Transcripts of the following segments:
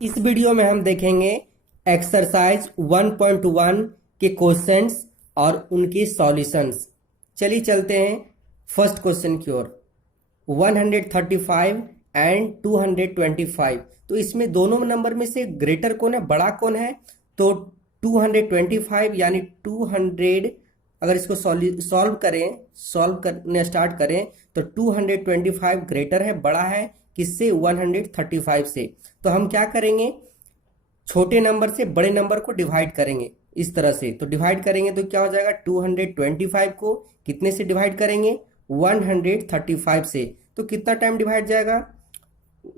इस वीडियो में हम देखेंगे एक्सरसाइज 1.1 के क्वेश्चंस और उनके सॉल्यूशंस। चलिए चलते हैं फर्स्ट क्वेश्चन की ओर। 135 एंड 225, तो इसमें दोनों नंबर में से ग्रेटर कौन है, बड़ा कौन है? तो 225 यानी 200, अगर इसको सॉल्व करने स्टार्ट करें तो 225 ग्रेटर है, बड़ा है किससे? 135 से। तो हम क्या करेंगे, छोटे नंबर से बड़े नंबर को डिवाइड करेंगे इस तरह से। तो डिवाइड करेंगे तो क्या हो जाएगा, 225 को कितने से डिवाइड करेंगे? 135 से। तो कितना टाइम डिवाइड जाएगा?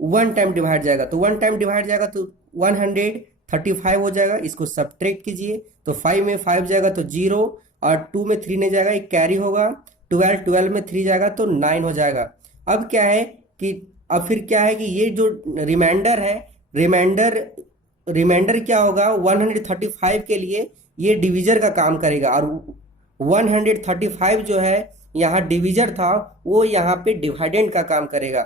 1 टाइम डिवाइड जाएगा। तो 1 टाइम डिवाइड जाएगा तो 135 हो जाएगा। इसको सब्ट्रैक्ट कीजिए तो 5 में 5 जाएगा तो 0, और 2 में 3 नहीं जाएगा, एक कैरी होगा। 12 में 3 जाएगा तो 9 हो जाएगा। अब क्या है कि अब फिर क्या है कि ये जो रिमाइंडर है, रिमाइंडर क्या होगा? 135 के लिए ये डिवीजर का काम करेगा, और 135 जो है यहाँ डिवीजर था, वो यहाँ पे डिवाइडेंड का काम करेगा।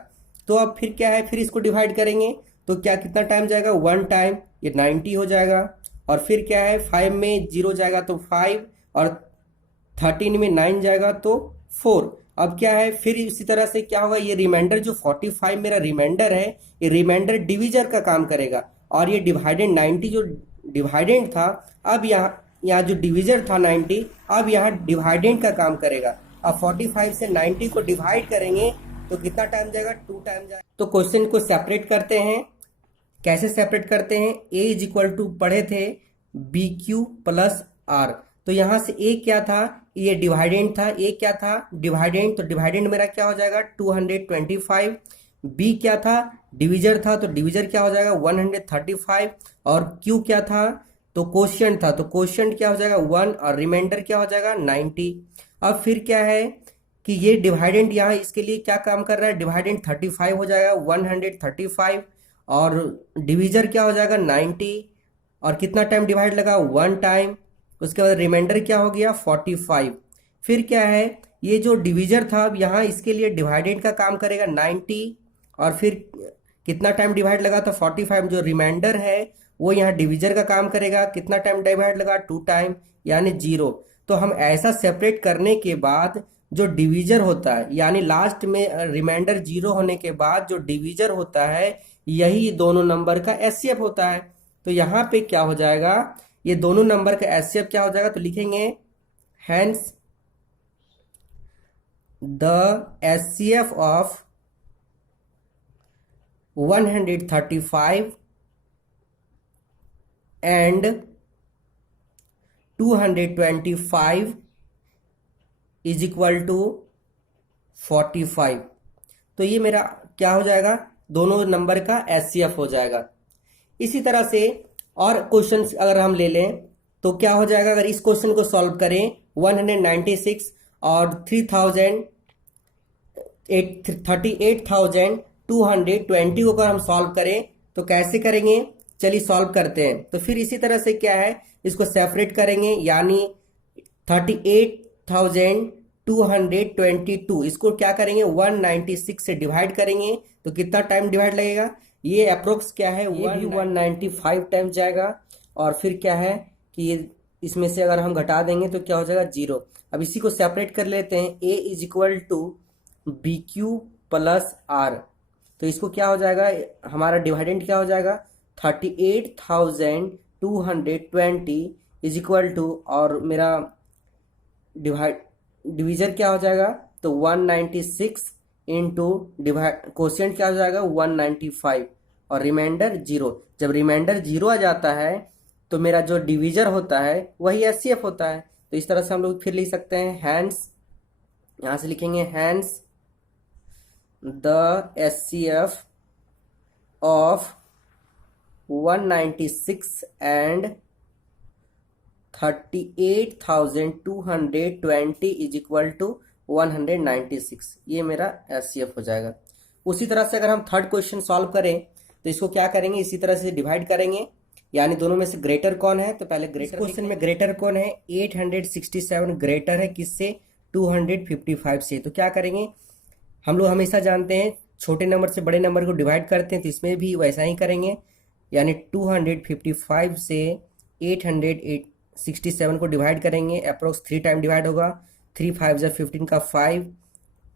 तो अब फिर क्या है, फिर इसको डिवाइड करेंगे तो क्या कितना टाइम जाएगा? 1 टाइम, ये 90 हो जाएगा। और फिर क्या है, 5 में 0 जाएगा तो 5, और 13 में 9 जाएगा तो 4। अब क्या है, फिर इसी तरह से क्या होगा, ये रिमाइंडर जो 45 मेरा रिमाइंडर है, ये रिमाइंडर डिवीजर का काम करेगा। और ये डिवाइडेंड 90 जो डिवाइडेंड था, अब यहाँ जो डिवीजर था 90, अब यहाँ डिवाइडेंड का काम करेगा। अब 45 से 90 को डिवाइड करेंगे तो कितना टाइम जाएगा? 2 टाइम जाएगा। तो क्वेश्चन को सेपरेट करते हैं। कैसे सेपरेट करते हैं? ए इज इक्वल टू पढ़े थे बी क्यू प्लस आर। तो यहां से ए क्या था? ये डिवाइडेंड था। ए क्या था? डिवाइडेंड। तो डिवाइडेंड मेरा क्या हो जाएगा? 225। बी क्या था? डिवीजर था। तो डिवीजर क्या हो जाएगा? 135। और क्यू क्या था? तो क्वोशिएंट था। तो क्वोशिएंट क्या हो जाएगा? 1, और रिमाइंडर क्या हो जाएगा? 90। अब फिर क्या है कि ये डिवाइडेंड यहाँ इसके लिए क्या काम कर रहा है? डिवाइडेंड 35 हो जाएगा, 135, और डिवीजर क्या हो जाएगा? 90। और कितना टाइम डिवाइड लगा? 1 टाइम। उसके बाद रिमाइंडर क्या हो गया? 45। फिर क्या है, ये जो डिवीजर था अब यहाँ इसके लिए डिवाइडेंड का काम करेगा 90, और फिर कितना टाइम डिवाइड लगा? तो 45। जो रिमाइंडर है वो यहाँ डिवीजर का काम करेगा, कितना टाइम डिवाइड लगा? 2 टाइम, यानी 0। तो हम ऐसा सेपरेट करने के बाद जो डिवीजर होता है, यानी लास्ट में रिमाइंडर 0 होने के बाद जो डिवीजर होता है, यही दोनों नंबर का एचसीएफ होता है। तो यहाँ पे क्या हो जाएगा, ये दोनों नंबर का एचसीएफ क्या हो जाएगा? तो लिखेंगे hence the HCF of 135 and 225 is equal to 45। तो ये मेरा क्या हो जाएगा? दोनों नंबर का एचसीएफ हो जाएगा। इसी तरह से और क्वेश्चंस अगर हम ले लें तो क्या हो जाएगा, अगर इस क्वेश्चन को सॉल्व करें 196 और 38,220 को अगर हम सॉल्व करें तो कैसे करेंगे? चलिए सॉल्व करते हैं। तो फिर इसी तरह से क्या है, इसको सेपरेट करेंगे, यानी 38,222 इसको क्या करेंगे? 196 से डिवाइड करेंगे तो कितना टाइम डिवाइड लगेगा? ये अप्रोक्स क्या है, ये भी 195 टाइम जाएगा। और फिर क्या है कि ये इसमें से अगर हम घटा देंगे तो क्या हो जाएगा? 0। अब इसी को सेपरेट कर लेते हैं। A is equal to B Q plus R. तो इसको क्या हो जाएगा, हमारा डिवाइडेंड क्या हो जाएगा? 38,220 इज इक्वल टू, और मेरा डिवीजर क्या हो जाएगा? तो 196 इंटू डिवाइड क्वोशिएंट क्या हो जाएगा? 195, और रिमाइंडर 0। जब रिमाइंडर 0 आ जाता है तो मेरा जो डिवीजर होता है वही एचसीएफ होता है। तो इस तरह से हम लोग फिर लिख सकते हैं हैंस, यहां से लिखेंगे hence the HCF of 196 and 38,220 is equal to 196। ये मेरा एचसीएफ हो जाएगा। उसी तरह से अगर हम थर्ड क्वेश्चन सॉल्व करें तो इसको क्या करेंगे? इसी तरह से डिवाइड करेंगे, यानी दोनों में से ग्रेटर कौन है? तो पहले ग्रेटर क्वेश्चन में ग्रेटर कौन है? 867 ग्रेटर है किससे? 255 से। तो क्या करेंगे, हम लोग हमेशा जानते हैं छोटे नंबर से बड़े नंबर को डिवाइड करते हैं, तो इसमें भी वैसा ही करेंगे। यानी 255 से 867 को डिवाइड करेंगे, अप्रोक्स 3 टाइम डिवाइड होगा। 3 5 जा 15 का 5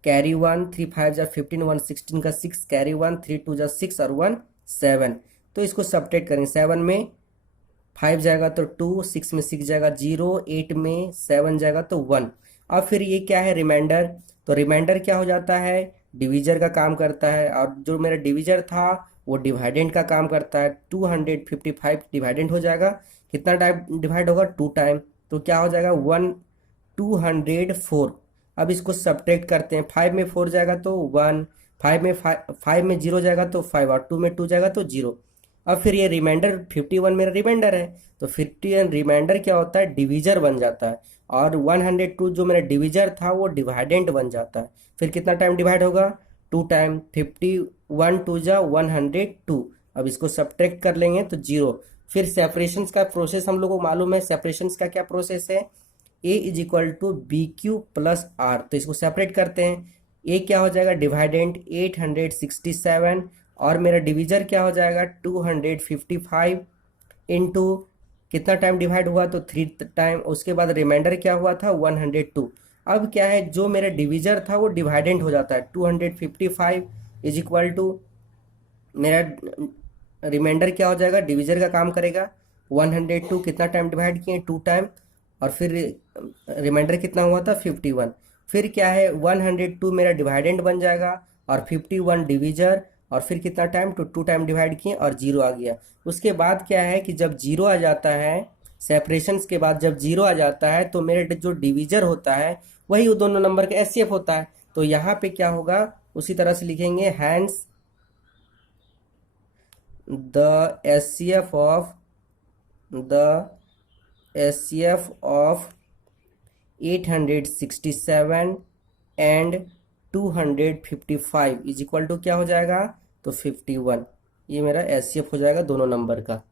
कैरी 1, 3 5 जा 15, 1 16 का 6 कैरी 1, 3 2 जा 6 और 1 7। तो इसको सब्ट्रैक्ट करेंगे, 7 में 5 जाएगा तो 2, 6 में 6 जाएगा 0, 8 में 7 जाएगा तो 1। अब फिर ये क्या है, रिमाइंडर। तो रिमाइंडर क्या हो जाता है, डिवीजर का काम करता है, और जो मेरा डिवीजर था वो डिवाइडेंट का काम करता है। 255 डिवाइडेंट हो जाएगा, कितना टाइम डिवाइड होगा, 2 टाइम, तो क्या हो जाएगा 204। अब इसको सब्ट्रैक्ट करते हैं, 5 में 4 जाएगा तो 1, 5 में 0 जाएगा तो 5, और 2 में 2 जाएगा तो 0। अब फिर ये रिमाइंडर 51 मेरा रिमाइंडर है, तो 51 रिमाइंडर क्या होता है, डिवीजर बन जाता है, और 102 जो मेरा डिवीजर था वो डिवाइडेंट बन जाता है। फिर कितना टाइम डिवाइड होगा, 2 टाइम, 51 2 जा 102। अब इसको सब्ट्रैक्ट कर लेंगे तो 0। फिर सेपरेशन का प्रोसेस हम लोग को मालूम है, सेपरेशन का क्या प्रोसेस है, a is equal to B Q plus R. तो इसको सेपरेट करते हैं, a क्या हो जाएगा, डिवाइडेंट 867, और मेरा डिवीजर क्या हो जाएगा 255 इंटू कितना टाइम डिवाइड हुआ तो 3 टाइम, उसके बाद रिमाइंडर क्या हुआ था 102। अब क्या है, जो मेरा डिवीजर था वो डिवाइडेंट हो जाता है, 255 इज इक्वल टू मेरा रिमाइंडर क्या हो जाएगा, डिवीजर का काम करेगा। 102 कितना टाइम डिवाइड किए, 2 टाइम, और फिर रिमाइंडर कितना हुआ था 51। फिर क्या है 102 मेरा डिवाइडेंट बन जाएगा, और 51 डिवीजर, और फिर कितना टाइम, तो 2 टाइम डिवाइड किए और 0 आ गया। उसके बाद क्या है कि जब 0 आ जाता है, सेपरेशंस के बाद जब 0 आ जाता है तो मेरे जो डिवीजर होता है वही वो दोनों नंबर का एचसीएफ होता है। तो यहाँ पे क्या होगा, उसी तरह से लिखेंगे, hence the HCF of 867 and 255 is equal to क्या हो जाएगा, तो 51। ये मेरा एचसीएफ हो जाएगा दोनों नंबर का।